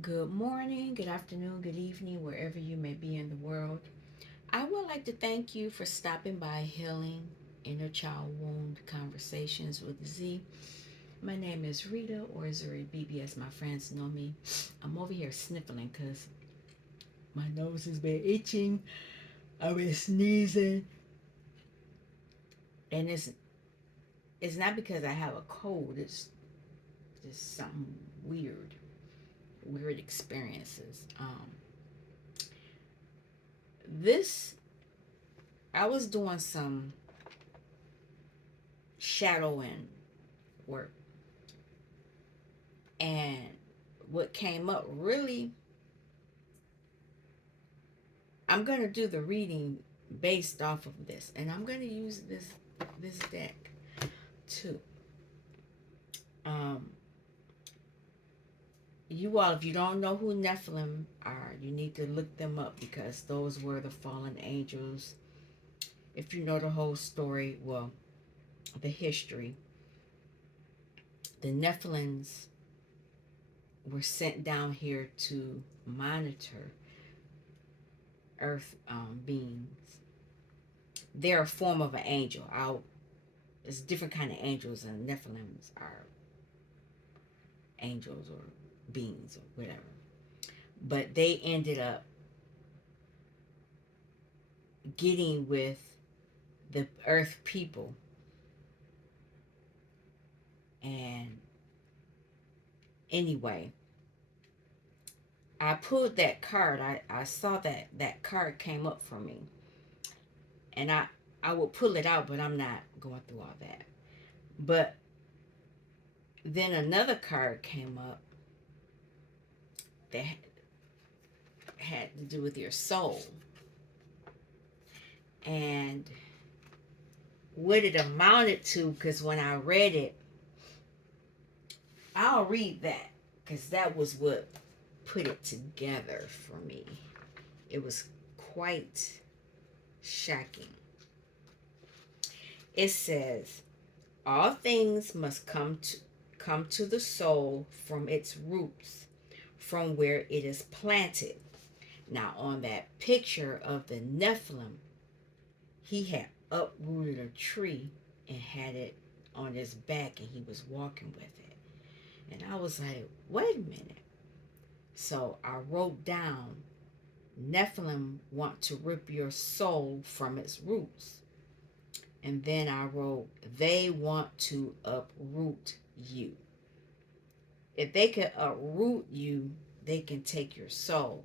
Good morning, good afternoon, good evening, wherever you may be in the world. I would like to thank you for stopping by Healing Inner Child Wound Conversations with Z. My name is Rita, or Zuri BB as my friends know me. I'm over here sniffling because my nose has been itching. I've been sneezing. And it's not because I have a cold, it's just something weird. Weird experiences. This I was doing some shadowing work. And what came up really, I'm going to do the reading based off of this. And I'm going to use this deck too. Um, you all, if you don't know who Nephilim are, you need to look them up because those were the fallen angels. If you know the whole story, well, the history, the Nephilims were sent down here to monitor earth beings. They're a form of an angel. There's different kind of angels, and Nephilims are angels or beings or whatever. But they ended up getting with the earth people, and anyway, I pulled that card. I saw that card came up for me, and I will pull it out, but I'm not going through all that. But then another card came up that had to do with your soul, and what it amounted to, because when I read it, I'll read that because that was what put it together for me. It was quite shocking. It says, all things must come to the soul from its roots, from where it is planted. Now, on that picture of the Nephilim, he had uprooted a tree and had it on his back, and he was walking with it. And I was like, wait a minute. So I wrote down, Nephilim want to rip your soul from its roots. And then I wrote, they want to uproot you. If they can uproot you, they can take your soul.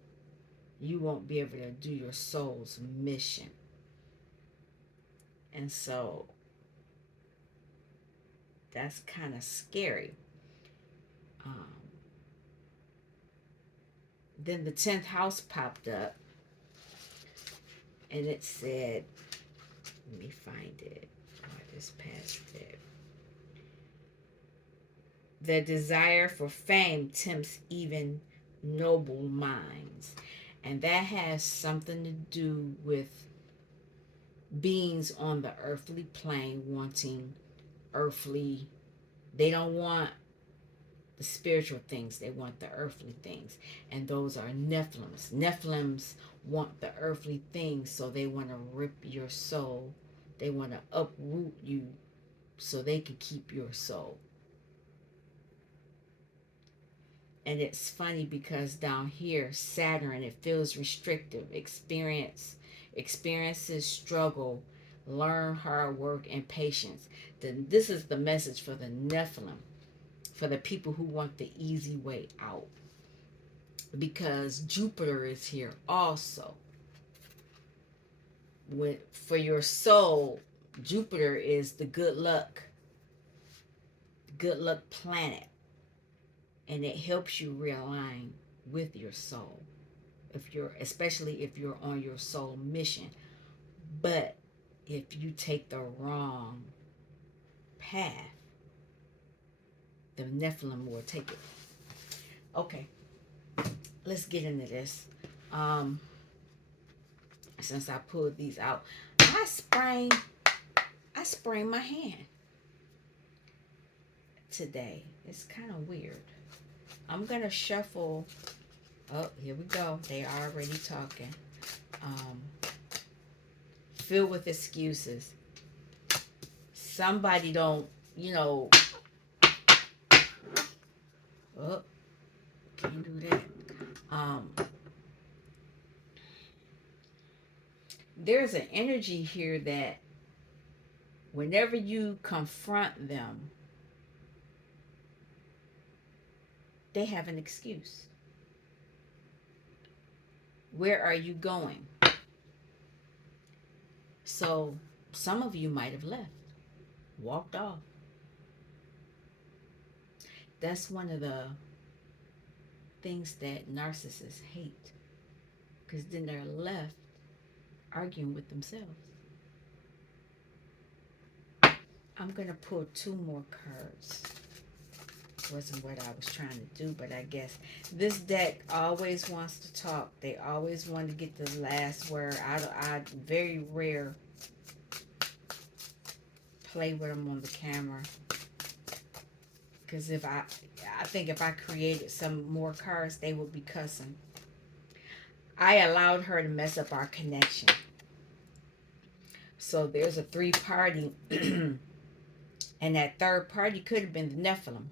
You won't be able to do your soul's mission. And so that's kind of scary. Um, then the 10th house popped up, and it said, let me find it. Oh, I just passed it. The desire for fame tempts even noble minds. And that has something to do with beings on the earthly plane wanting earthly. They don't want the spiritual things, they want the earthly things. And those are Nephilims. Nephilims want the earthly things, so they want to rip your soul. They want to uproot you so they can keep your soul. And it's funny because down here, Saturn, it feels restrictive. Experiences struggle, learn hard work and patience. Then this is the message for the Nephilim, for the people who want the easy way out. Because Jupiter is here also. For your soul, Jupiter is the good luck planet, and it helps you realign with your soul. Especially if you're on your soul mission. But if you take the wrong path, the Nephilim will take it. Okay, let's get into this. Um, since I pulled these out, I sprained my hand today. It's kind of weird. I'm gonna shuffle Oh, here we go. They are already talking. Um, Filled with excuses. Somebody don't, you know, oh, can't do that. Um, there's an energy here that whenever you confront them, they have an excuse. Where are you going? So some of you might have left, walked off. That's one of the things that narcissists hate, because then they're left arguing with themselves. I'm going to pull two more cards. Wasn't what I was trying to do, but I guess this deck always wants to talk. They always want to get the last word. I very rare play with them on the camera, because I think if I created some more cards, they would be cussing. I allowed her to mess up our connection. So there's a three-party, and that third party could have been the Nephilim.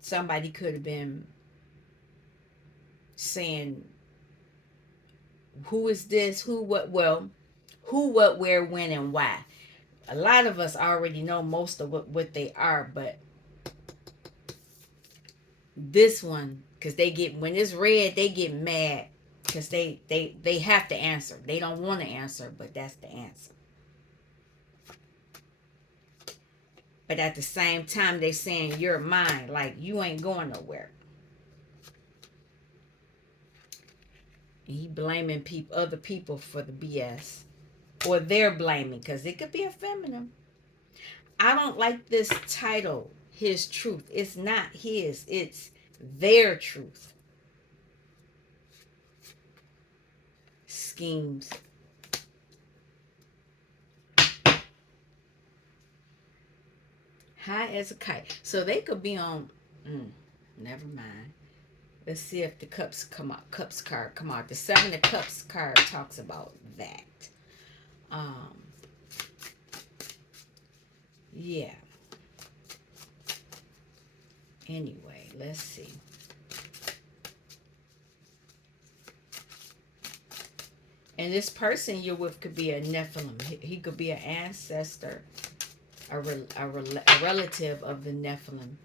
Somebody could have been saying, who is this, who, what, well, who, what, where, when, and why. A lot of us already know most of what they are, but this one, because they get, when it's red, they get mad, because they have to answer. They don't want to answer, but that's the answer. But at the same time, they saying, you're mine, like you ain't going nowhere. And he blaming other people for the BS. Or they're blaming, because it could be a feminine. I don't like this title, His Truth. It's not his, it's their truth. Schemes. High as a kite. So they could be on, never mind. Let's see if the cups come out. Cups card come out. The Seven of Cups card talks about that. Yeah. Anyway, let's see. And this person you're with could be a Nephilim. He could be an ancestor, a relative of the Nephilim.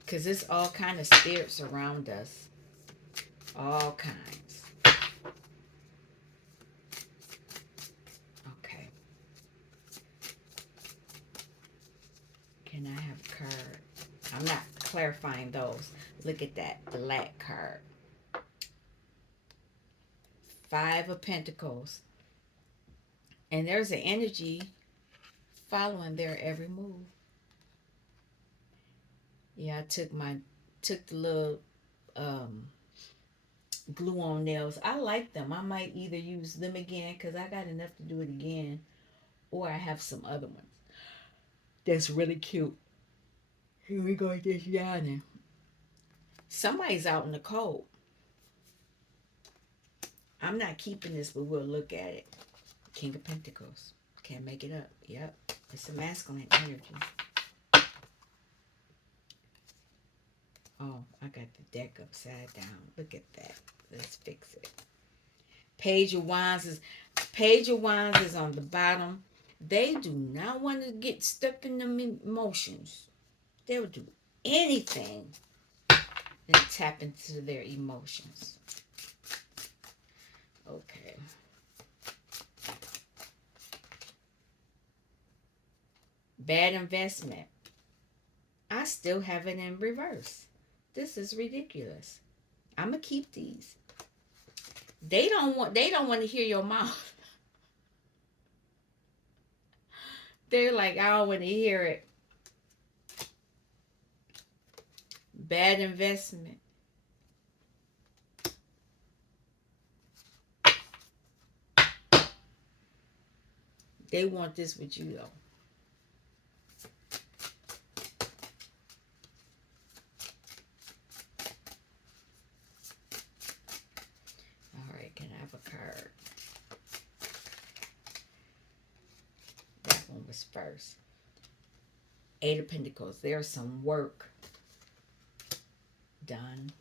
Because there's all kind of spirits around us. All kinds. Okay. Can I have a card? I'm not clarifying those. Look at that black card. Five of Pentacles. And there's an energy following their every move. Yeah, I took the little glue on nails. I like them. I might either use them again, because I got enough to do it again, or I have some other ones that's really cute. Here we go, just yawning. Somebody's out in the cold. I'm not keeping this, but we'll look at it. King of Pentacles. Can't make it up. Yep. It's a masculine energy. Oh, I got the deck upside down. Look at that. Let's fix it. Page of Wands is on the bottom. They do not want to get stuck in them emotions. They'll do anything to tap into their emotions. Okay. Bad investment. I still have it in reverse. This is ridiculous. I'm gonna keep these. They don't want to hear your mouth. They're like, I don't want to hear it. Bad investment. They want this with you though. one was first. Eight of Pentacles. There's some work done.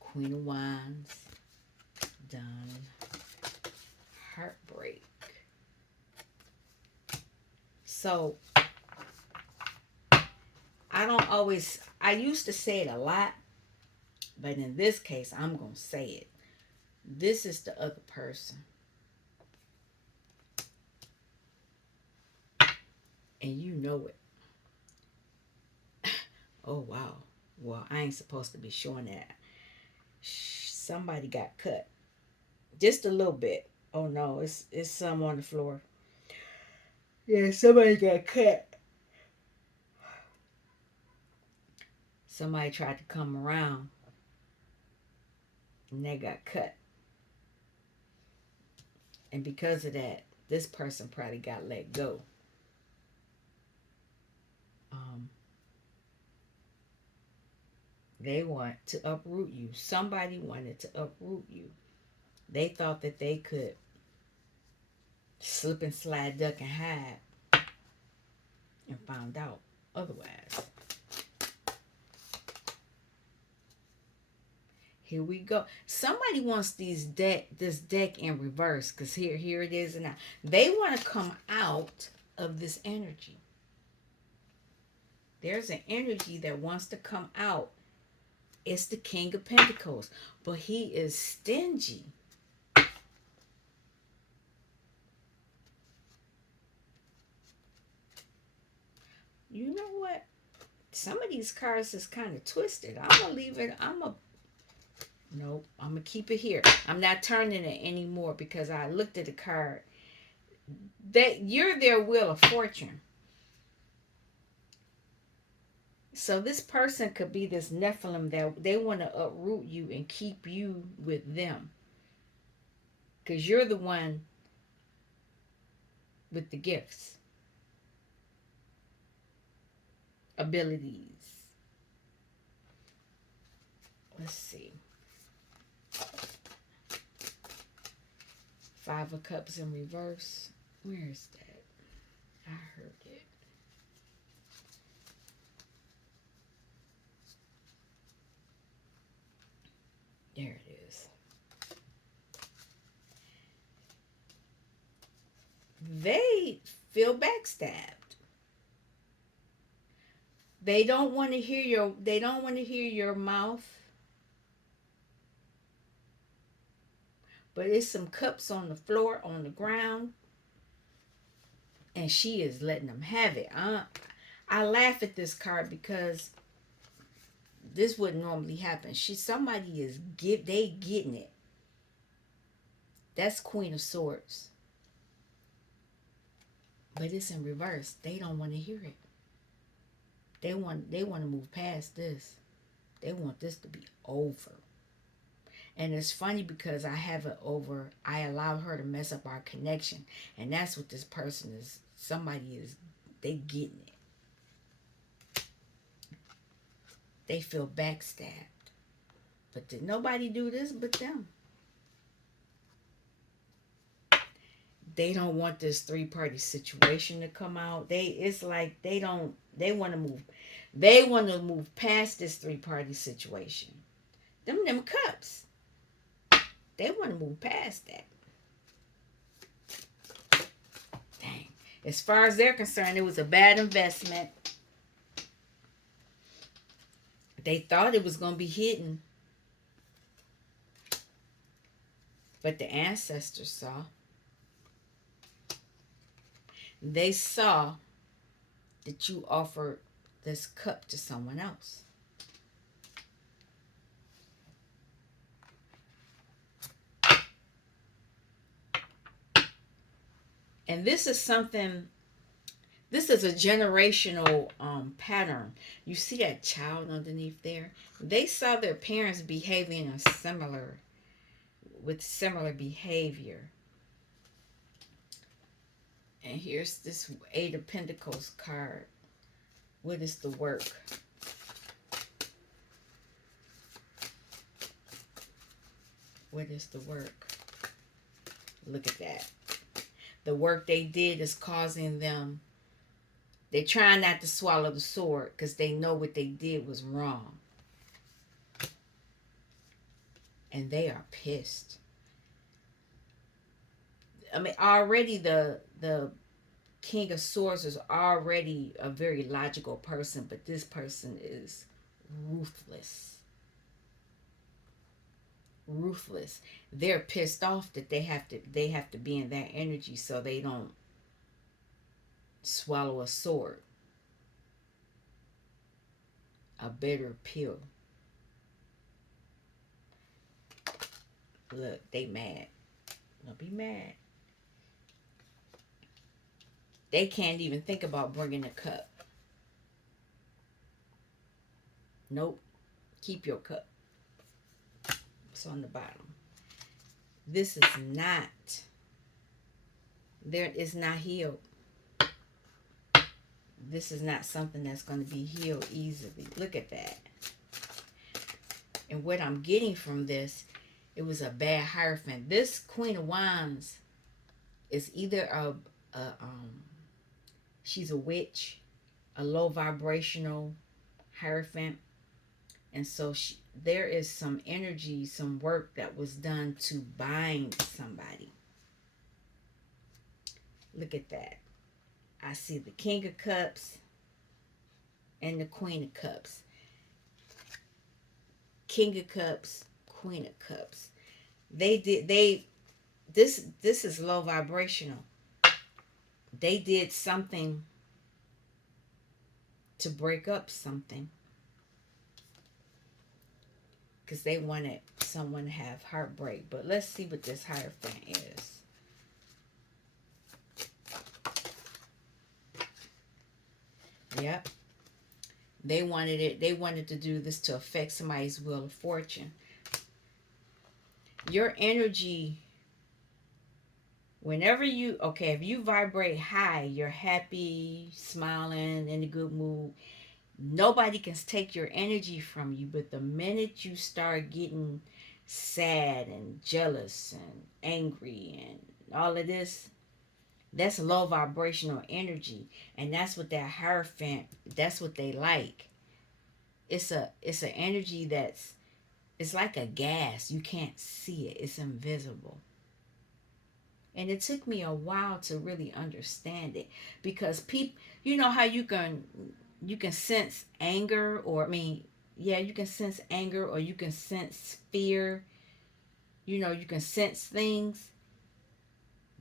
Queen of Wands. Done. Heartbreak. So, I used to say it a lot, but in this case, I'm going to say it. This is the other person. And you know it. Oh, wow. Well, I ain't supposed to be showing that. Somebody got cut. Just a little bit. Oh, no. It's some on the floor. Yeah, somebody got cut. Somebody tried to come around. And they got cut. And because of that, this person probably got let go. They want to uproot you. Somebody wanted to uproot you. They thought that they could slip and slide, duck and hide, and found out otherwise. Here we go. Somebody wants this deck in reverse, because here it is now. They want to come out of this energy. There's an energy that wants to come out. It's the King of Pentacles, but he is stingy. You know what? Some of these cards is kind of twisted. I'm going to leave it. Nope, I'm going to keep it here. I'm not turning it anymore because I looked at the card. That you're their wheel of fortune. So this person could be this Nephilim that they want to uproot you and keep you with them. Because you're the one with the gifts, abilities. Let's see. Five of Cups in reverse. Where is that? I heard it. There it is. They feel backstabbed. They don't want to hear your mouth. But it's some cups on the floor, on the ground. And she is letting them have it. I laugh at this card because this wouldn't normally happen. Somebody is getting it. That's Queen of Swords. But it's in reverse. They don't want to hear it. They want to move past this. They want this to be over. And it's funny because I allowed her to mess up our connection. And that's what this person is. They getting it. They feel backstabbed. But did nobody do this but them? They don't want this three-party situation to come out. They want to move past this three-party situation. Them cups. They want to move past that. Dang. As far as they're concerned, it was a bad investment. They thought it was going to be hidden. But the ancestors saw. They saw that you offered this cup to someone else. And this is a generational pattern. You see that child underneath there? They saw their parents behaving with similar behavior. And here's this Eight of Pentacles card. What is the work? What is the work? Look at that. The work they did is causing them, they're trying not to swallow the sword because they know what they did was wrong. And they are pissed. I mean, already the King of Swords is already a very logical person, but this person is ruthless. Ruthless. They're pissed off that they have to be in that energy so they don't swallow a sword, a bitter pill. Look, they mad. Don't be mad. They can't even think about bringing a cup. Nope. Keep your cup. It's on the bottom. This is not. There is not healed. This is not something that's going to be healed easily. Look at that. And what I'm getting from this, it was a bad Hierophant. This Queen of Wands is either she's a witch, a low vibrational Hierophant, and so there is some energy, some work that was done to bind somebody. Look at that. I see the King of Cups and the Queen of Cups. King of Cups, Queen of Cups. This is low vibrational. They did something to break up something because they wanted someone to have heartbreak. But let's see what this Hierophant is. Yep. They wanted to do this to affect somebody's wheel of fortune. Your energy, whenever if you vibrate high, you're happy, smiling, in a good mood. Nobody can take your energy from you. But the minute you start getting sad and jealous and angry and all of this, that's low vibrational energy. And that's what that Hierophant, that's what they like. It's an energy it's like a gas. You can't see it. It's invisible. And it took me a while to really understand it, because people, you know how you can sense anger, or you can sense anger, or you can sense fear. You can sense things.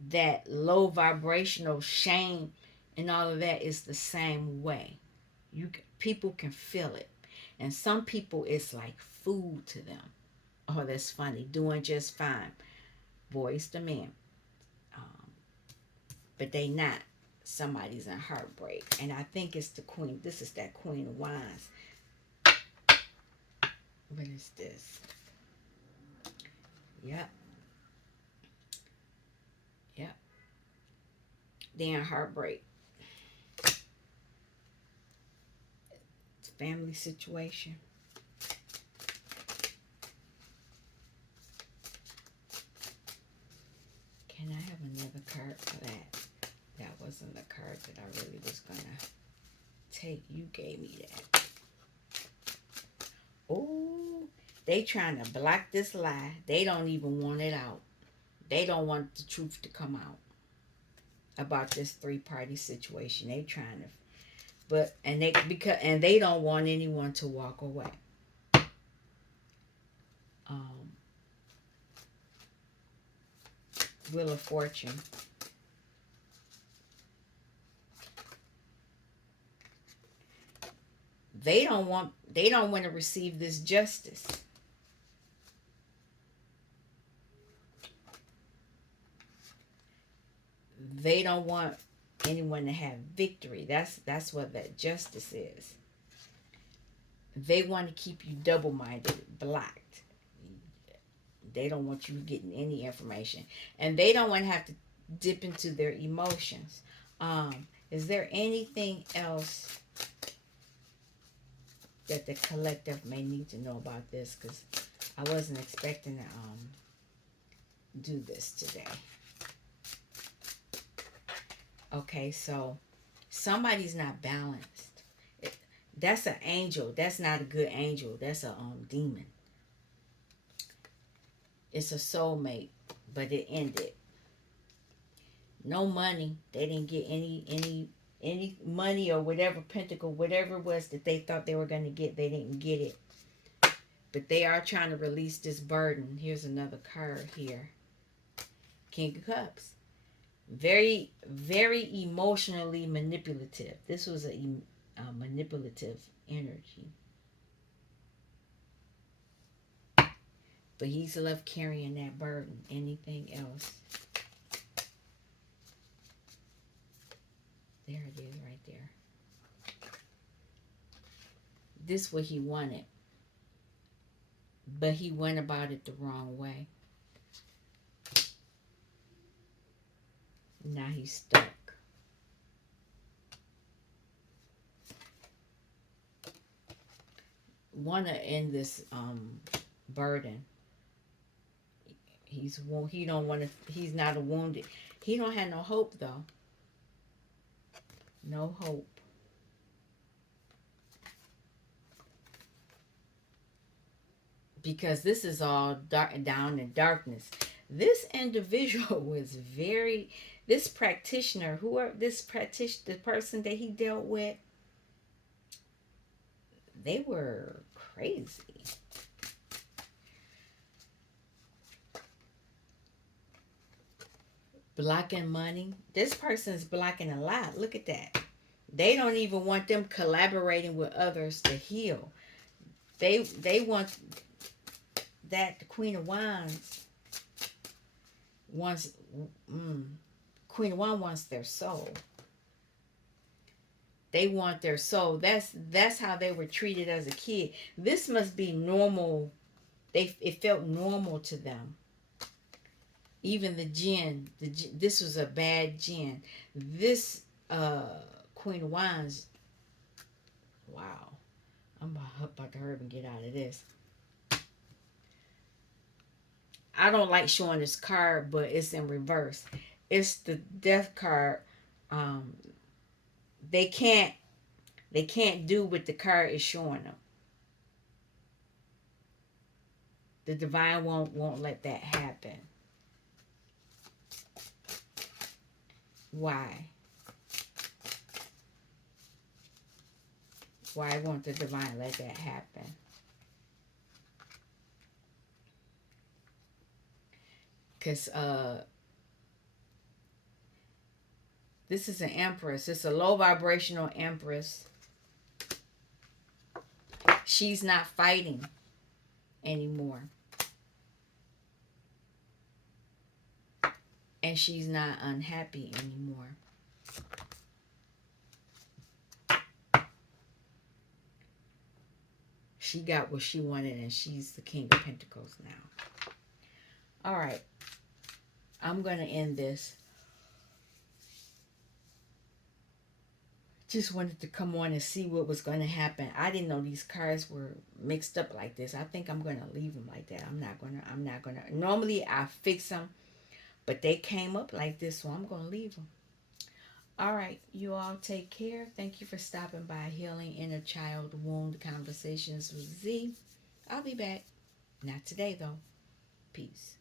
That low vibrational shame and all of that is the same way. People can feel it, and some people it's like food to them. Oh, that's funny. Doing just fine, boys to men, but they not. Somebody's in heartbreak, and I think it's the Queen. This is that Queen of Wands. What is this? Yep. Yep. They're in heartbreak. It's a family situation. Can I have another card for that? That wasn't the card that I really was going to take. You gave me that. Oh, they trying to block this lie. They don't even want it out. They don't want the truth to come out about this three-party situation. They trying to, and they don't want anyone to walk away. Wheel of Fortune. They don't want to receive this justice. They don't want anyone to have victory. That's what that justice is. They want to keep you double-minded, blocked. They don't want you getting any information, and they don't want to have to dip into their emotions. Is there anything else that the collective may need to know about this? Because I wasn't expecting to do this today. Okay, so somebody's not balanced. It- That's an angel. That's not a good angel. That's a demon. It's a soulmate, but it ended. No money. They didn't get any money or whatever pentacle, whatever it was that they thought they were going to get. They didn't get it. But they are trying to release this burden. Here's another card here. King of Cups. Very, very emotionally manipulative. This was a manipulative energy. But he's left carrying that burden. Anything else? There it is right there. This what he wanted. But he went about it the wrong way. Now he's stuck. Want to end this burden. He don't want to. He's not a wounded. He don't have no hope though. No hope. Because this is all dark down in darkness. This individual was very. This practitioner, the person that he dealt with, they were crazy. Blocking money. This person's blocking a lot. Look at that. They don't even want them collaborating with others to heal. They want that the Queen of Wands wants Queen of Wands wants their soul. They want their soul. That's how they were treated as a kid. This must be normal. It felt normal to them. Even the jinn, this was a bad jinn. This Queen of Wands, wow. I'm about to hurry and get out of this. I don't like showing this card, but it's in reverse. It's the death card. Um, they can't do what the card is showing them. The divine won't let that happen. Why? Why won't the divine let that happen? Because this is an empress. It's a low vibrational empress. She's not fighting anymore. And she's not unhappy anymore. She got what she wanted and she's the King of Pentacles now. All right. I'm going to end this. Just wanted to come on and see what was going to happen. I didn't know these cards were mixed up like this. I think I'm going to leave them like that. I'm not going to. Normally I fix them, but they came up like this, so I'm going to leave them. All right, you all take care. Thank you for stopping by Healing Inner Child Wound Conversations with Z. I'll be back. Not today, though. Peace.